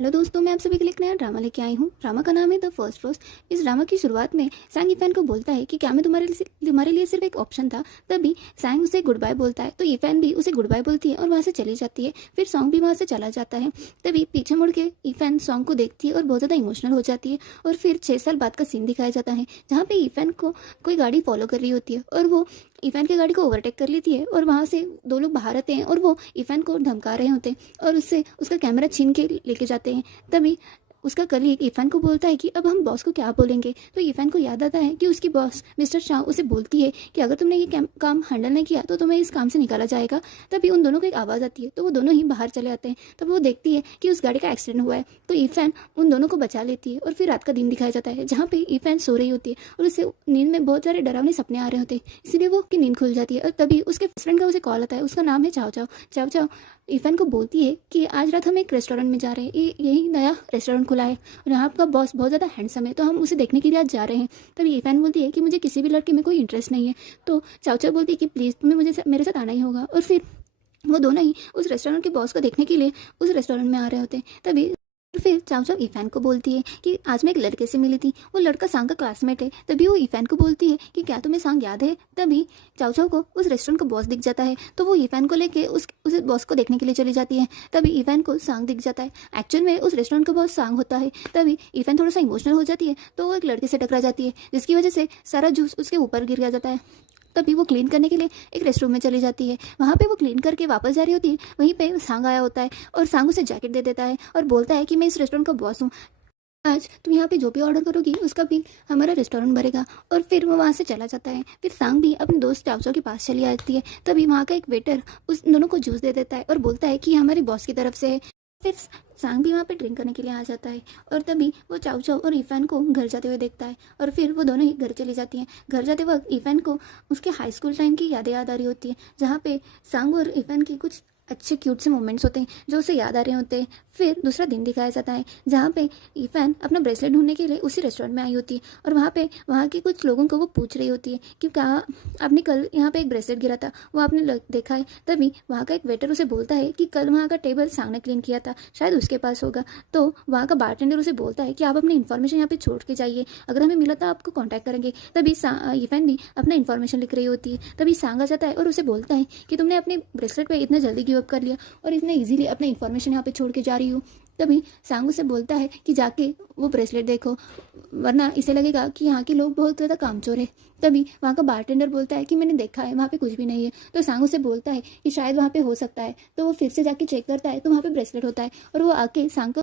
Hello दोस्तों, मैं आप सभी के लिए एक नया ड्रामा लेके आई हूँ। ड्रामा का नाम है द फर्स्ट रोज। इस ड्रामा की शुरुआत में सैंग इफेन को बोलता है कि क्या मैं तुम्हारे लिए सिर्फ एक ऑप्शन था। तभी सैंग उसे गुड बाय बोलता है तो इफेन भी उसे गुड बाय बोलती है और वहाँ से चली जाती है। फिर सॉन्ग भी वहाँ से चला जाता है। तभी पीछे मुड़ के इफेन सॉन्ग को देखती है और बहुत ज़्यादा इमोशनल हो जाती है। और फिर 6 साल बाद का सीन दिखाया जाता है जहाँ पे इफेन को कोई गाड़ी फॉलो कर रही होती है और वो इफेन की गाड़ी को ओवरटेक कर लेती है और वहाँ से दो लोग बाहर आते हैं और वो इफेन को धमका रहे होते हैं और उससे उसका कैमरा छीन के लेके जाते हैं। तभी उसका कलीग इफान को बोलता है कि अब हम बॉस को क्या बोलेंगे। तो इफान को याद आता है कि उसकी बॉस मिस्टर शाह उसे बोलती है कि अगर तुमने ये काम हैंडल नहीं किया तो तुम्हें इस काम से निकाला जाएगा। तभी उन दोनों को एक आवाज़ आती है तो वो दोनों ही बाहर चले आते हैं। तब वो देखती है कि उस गाड़ी का एक्सीडेंट हुआ है तो इफान उन दोनों को बचा लेती है। और फिर रात का दिन दिखाया जाता है जहाँ पे इफान सो रही होती है और उसे नींद में बहुत सारे डरावने सपने आ रहे होते हैं, इसलिए वो की नींद खुल जाती है। और तभी उसके फ्रेंड का उसे कॉल आता है, उसका नाम है चाओ चाओ। चाओ चाओ इफान को बोलती है कि आज रात हम एक रेस्टोरेंट में जा रहे हैं, यही नया रेस्टोरेंट खुला है और यहाँ आपका बॉस बहुत ज़्यादा हैंडसम है तो हम उसे देखने के लिए आज जा रहे हैं। तभी इफान बोलती है कि मुझे किसी भी लड़के में कोई इंटरेस्ट नहीं है। तो चाओ चाओ बोलती है कि प्लीज़ तुम्हें मुझे मेरे साथ आना ही होगा। और फिर वो दोनों ही उस रेस्टोरेंट के बॉस को देखने के लिए उस रेस्टोरेंट में आ रहे होते हैं। तभी फिर चाव चाव इफान को बोलती है कि आज मैं एक लड़के से मिली थी, वो लड़का सांग का क्लासमेट है। तभी वो इफान को बोलती है कि क्या तुम्हें सांग याद है। तभी चाव चाव को उस रेस्टोरेंट का बॉस दिख जाता है तो वो इफान को लेके उस बॉस को देखने के लिए चली जाती है। तभी इफान को सांग दिख जाता है, एक्चुअल में उस रेस्टोरेंट का बॉस सांग होता है। तभी इफान थोड़ा सा इमोशनल हो जाती है तो वो एक लड़के से टकरा जाती है जिसकी वजह से सारा जूस उसके ऊपर गिर जाता है। तभी वो क्लीन करने के लिए एक रेस्ट रूम में चली जाती है। वहाँ पे वो क्लीन करके वापस जा रही होती है, वहीं पे सांग आया होता है और सांग उसे जैकेट दे देता है और बोलता है कि मैं इस रेस्टोरेंट का बॉस हूँ, आज तुम यहाँ पे जो भी ऑर्डर करोगी उसका बिल हमारा रेस्टोरेंट भरेगा। और फिर वो वहाँ से चला जाता है। फिर सांग भी अपने दोस्त चावचो के पास चली आती है। तभी वहाँ का एक वेटर उस दोनों को जूस दे देता है और बोलता है कि हमारे बॉस की तरफ से है। फिर सांग भी वहाँ पे ड्रिंक करने के लिए आ जाता है और तभी वो चाव चाव और इफान को घर जाते हुए देखता है और फिर वो दोनों ही घर चली जाती हैं। घर जाते वक्त इफान को उसके हाई स्कूल टाइम की यादें याद आ रही होती है जहाँ पे सांग और इफान की कुछ अच्छे क्यूट से मोमेंट्स होते हैं जो उसे याद आ रहे होते हैं। फिर दूसरा दिन दिखाया जाता है जहाँ पे इफान अपना ब्रेसलेट ढूंढने के लिए उसी रेस्टोरेंट में आई होती है और वहाँ पे वहाँ के कुछ लोगों को वो पूछ रही होती है कि क्या आपने कल यहाँ पे एक ब्रेसलेट गिरा था, वो आपने देखा है। तभी वहाँ का एक वेटर उसे बोलता है कि कल वहाँ का टेबल सांग ने क्लीन किया था, शायद उसके पास होगा। तो वहाँ का बारटेंडर उसे बोलता है कि आप अपनी इन्फॉर्मेशन यहाँ पे छोड़ के जाइए, अगर हमें मिला तो आपको कॉन्टैक्ट करेंगे। तभी इफान भी अपना इन्फॉर्मेशन लिख रही होती है। तभी सांग आ जाता है और उसे बोलता है कि तुमने अपने ब्रेसलेट पे इतना जल्दी गिव अप कर लिया और इतना इजीली अपना इन्फॉर्मेशन यहाँ पे छोड़ के जा रही हो। तभी सांगू से बोलता है कि जाके वो ब्रेसलेट देखो, वरना इसे लगेगा कि यहाँ के लोग बहुत ज़्यादा कामचोर है। तभी वहाँ का बारटेंडर बोलता है कि मैंने देखा है वहाँ पे कुछ भी नहीं है। तो सांगू से बोलता है कि शायद वहाँ पे हो सकता है। तो वो फिर से जाके चेक करता है तो वहाँ पे ब्रेसलेट होता है और वो आके सांग को